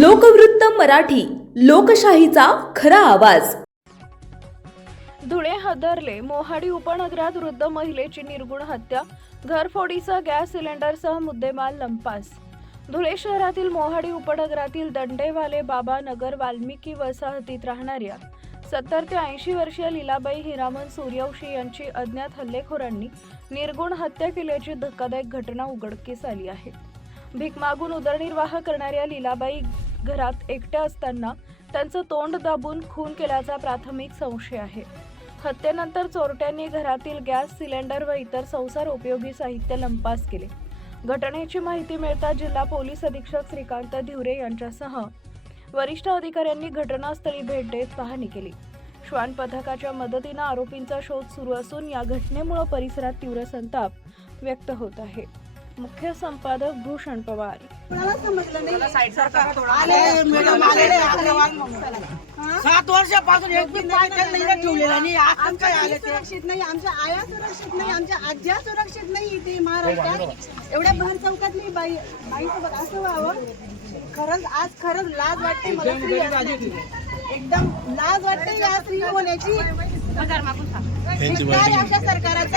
लोकवृत्त मराठी, लोकशाहीचा खरा आवाज। धुळे हदरले मोहाडी उपनगरात वृद्ध महिलेची निर्गुण हत्या, घरफोडीचा गॅस सिलेंडरसह मुद्देमाल लंपास। धुळे शहरातील मोहाडी उपनगरातील दंडेवाले बाबा नगर वाल्मिकी वसाहतीत राहणाऱ्या 70 ते 80 वर्षीय लीलाबाई हिरामन सूर्यवंशी यांची अज्ञात हल्लेखोरांनी निर्गुण हत्या केल्याची धक्कादायक घटना उघडकीस आली आहे। भीक मागून उदरनिर्वाह करणाऱ्या लीलाबाई घरात एकट्या असताना त्यांचं तोंड दाबून खून केल्याचा प्राथमिक संशय आहे। हत्येनंतर चोरट्यांनी घरातील गॅस सिलेंडर व इतर संसार उपयोगी साहित्य लंपास केले। घटनेची माहिती मिळताच जिल्हा पोलीस अधीक्षक श्रीकांत धिवरे यांच्यासह वरिष्ठ अधिकाऱ्यांनी घटनास्थळी भेट देत पाहणी केली। श्वान पथकाच्या मदतीने आरोपींचा शोध सुरू असून या घटनेमुळे परिसरात तीव्र संताप व्यक्त होत आहे। मुख्य संपादक भूषण पवार। 7 वर्षापासून एक बी पाय नाही ठेवलेला आणि आज काय आले सुरक्षित नाही, आमच्या आया सुरक्षित नाही, आमच्या आज्या सुरक्षित नाही इथे महाराष्ट्रात। एवढ्या भर चौकातली बाईसोबत असं व्हावं, खरंच लाज वाटते मला। एकदम लाज वाटते या स्त्री होण्याची। अशा सरकाराचा